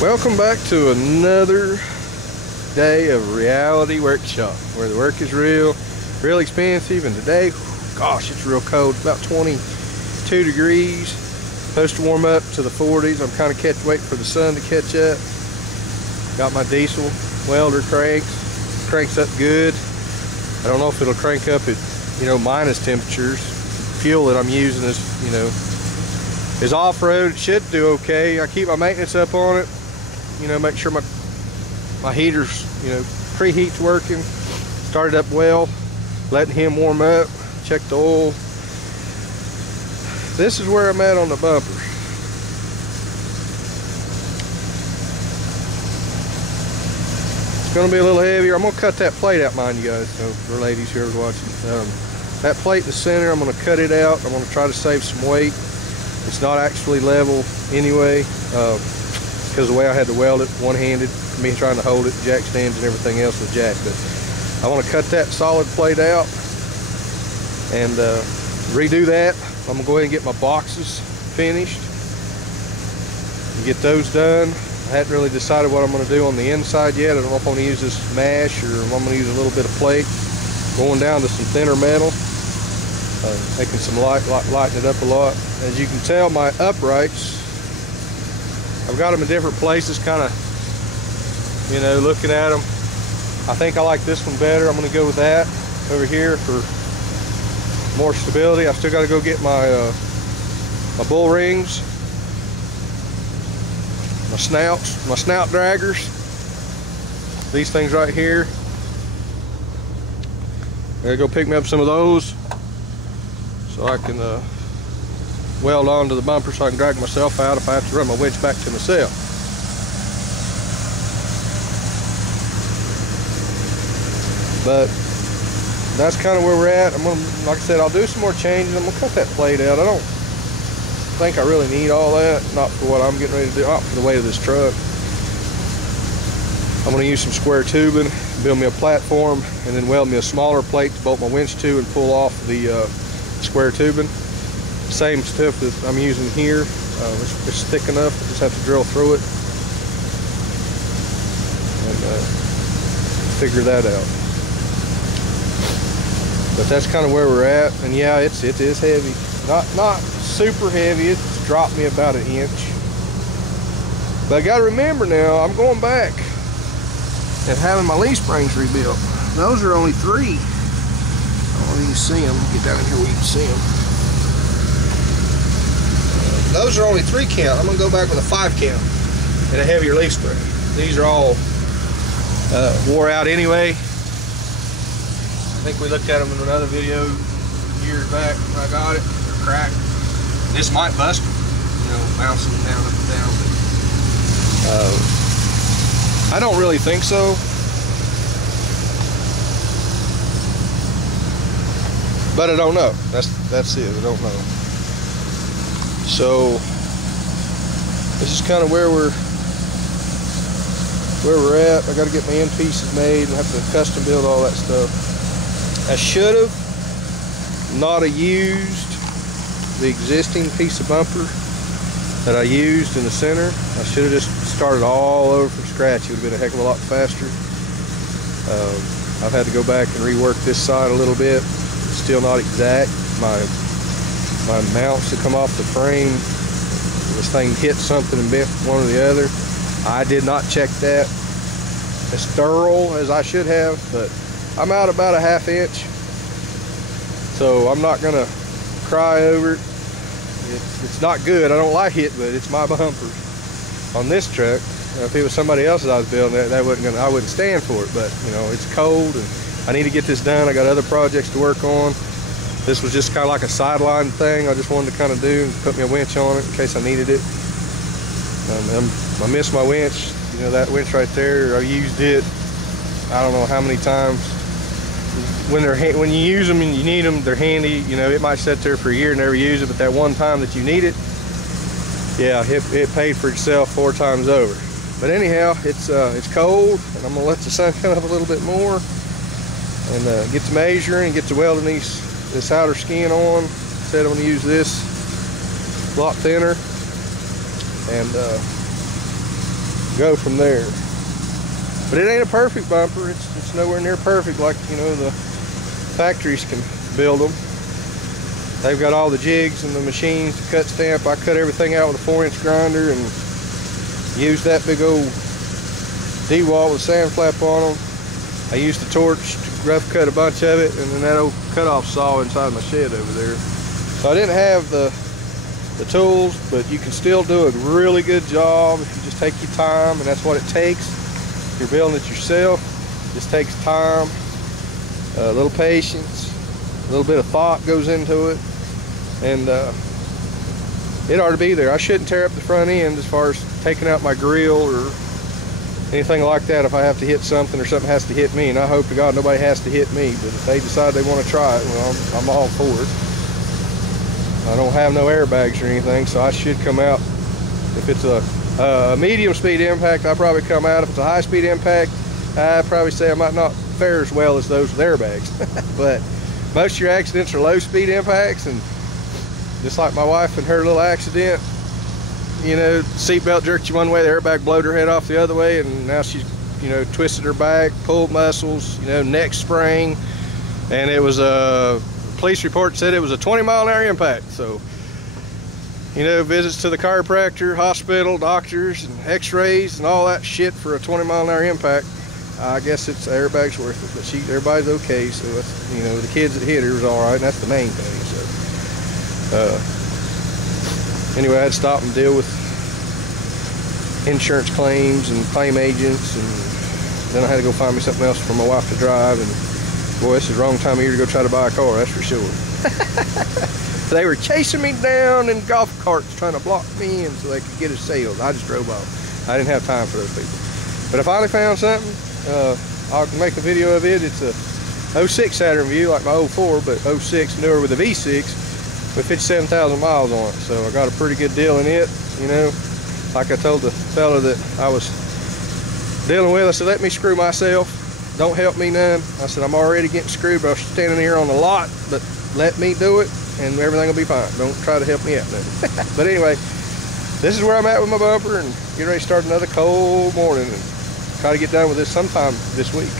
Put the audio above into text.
Welcome back to another day of reality workshop where the work is real expensive, and today, gosh, it's real cold. It's about 22 degrees. Supposed to warm up to the 40s. I'm kind of waiting for the sun to catch up. Got my diesel welder cranks up good. I don't know if it'll crank up at minus temperatures. Fuel that I'm using is off-road. It should do okay. I keep my maintenance up on it. Make sure my heater's preheat's working. Started up well, letting him warm up. Check the oil. This is where I'm at on the bumpers. It's gonna be a little heavier. I'm gonna cut that plate out, mind you guys, for ladies whoever's watching. That plate in the center, I'm gonna cut it out. I'm gonna try to save some weight. It's not actually level anyway, because the way I had to weld it one-handed, me trying to hold it, jack stands and everything else was jacked. But I want to cut that solid plate out and redo that. I'm gonna go ahead and get my boxes finished and get those done. I hadn't really decided what I'm gonna do on the inside yet. I don't know if I'm gonna use this mesh or if I'm gonna use a little bit of plate. Going down to some thinner metal, making some lighten it up a lot. As you can tell, my uprights, I've got them in different places, kind of, looking at them. I think I like this one better. I'm going to go with that over here for more stability. I still got to go get my my bull rings, my snout draggers. These things right here. I gotta go pick me up some of those so I can weld onto the bumper so I can drag myself out if I have to run my winch back to myself. But that's kind of where we're at. I'm gonna, like I said, I'll do some more changes. I'm gonna cut that plate out. I don't think I really need all that, not for what I'm getting ready to do, not for the weight of this truck. I'm gonna use some square tubing, build me a platform, and then weld me a smaller plate to bolt my winch to and pull off the square tubing. Same stuff that I'm using here. It's thick enough. I just have to drill through it and figure that out. But that's kind of where we're at. And yeah, it is heavy. Not super heavy. It's dropped me about an inch. But I got to remember now, I'm going back and having my leaf springs rebuilt. Those are only 3. I don't know if you can see them. Get down in here where you can see them. Those are only 3 count. I'm gonna go back with a 5 count and a heavier leaf spring. These are all wore out anyway. I think we looked at them in another video years back when I got it. They're cracked. This might bust them, bouncing down up and down. But, I don't really think so. But I don't know. That's it. I don't know. So this is kind of where we're at. I got to get my end pieces made and have to custom build all that stuff. I should have not used the existing piece of bumper that I used in the center. I should have just started all over from scratch. It would have been a heck of a lot faster. I've had to go back and rework this side a little bit. It's still not exact. My mounts that come off the frame, this thing hit something and bent one or the other. I did not check that as thorough as I should have, but I'm out about a 1/2 inch. So I'm not gonna cry over it. It's not good. I don't like it, but it's my bumper on this truck. If it was somebody else's I was building, I wouldn't stand for it. But it's cold and I need to get this done. I got other projects to work on. This was just kind of like a sideline thing I just wanted to kind of do and put me a winch on it in case I needed it. I missed my winch. That winch right there, I used it I don't know how many times. When you use them and you need them, they're handy. It might sit there for a year and never use it, but that one time that you need it, yeah, it paid for itself 4 times over. But anyhow, it's cold, and I'm gonna let the sun come up a little bit more and get to measuring and get to welding this outer skin on. Said I'm gonna use this a lot thinner and go from there. But it ain't a perfect bumper. It's nowhere near perfect like, you know, the factories can build them. They've got all the jigs and the machines to cut stamp. I cut everything out with a 4-inch grinder and used that big old D-wall with a sand flap on them. I used the torch to rough cut a bunch of it, and then that old cutoff saw inside my shed over there. So I didn't have the tools, but you can still do a really good job if you just take your time, and that's what it takes. If you're building it yourself, it just takes time, a little patience, a little bit of thought goes into it, and it ought to be there. I shouldn't tear up the front end as far as taking out my grill or anything like that if I have to hit something or something has to hit me, and I hope to God nobody has to hit me, but if they decide they want to try it, well, I'm all for it. I don't have no airbags or anything, so I should come out. If it's a medium speed impact, I'll probably come out. If it's a high speed impact, I'd probably say I might not fare as well as those with airbags. But most of your accidents are low speed impacts, and just like my wife and her little accident, you know, seatbelt jerked you one way, the airbag blowed her head off the other way, and now she's, you know, twisted her back, pulled muscles, you know, neck sprain, and it was a police report said it was a 20-mile-an-hour impact. So, you know, visits to the chiropractor, hospital, doctors, and x-rays and all that shit for a 20-mile-an-hour impact. I guess it's airbag's worth it, but everybody's okay. So that's, you know, the kids that hit her was all right, and that's the main thing. So anyway, I had to stop and deal with insurance claims and claim agents, and then I had to go find me something else for my wife to drive. And boy, this is the wrong time of year to go try to buy a car, that's for sure. They were chasing me down in golf carts trying to block me in so they could get a sale. I just drove off. I didn't have time for those people. But I finally found something. I'll make a video of it. It's a 06 Saturn Vue, like my 04, but 06 newer with a V6 with 57,000 miles on it. So I got a pretty good deal in it, you know. Like I told the fella that I was dealing with, I said, let me screw myself. Don't help me none. I said, I'm already getting screwed, but I'm standing here on the lot, but let me do it and everything will be fine. Don't try to help me out none. But anyway, this is where I'm at with my bumper, and get ready to start another cold morning and try to get done with this sometime this week.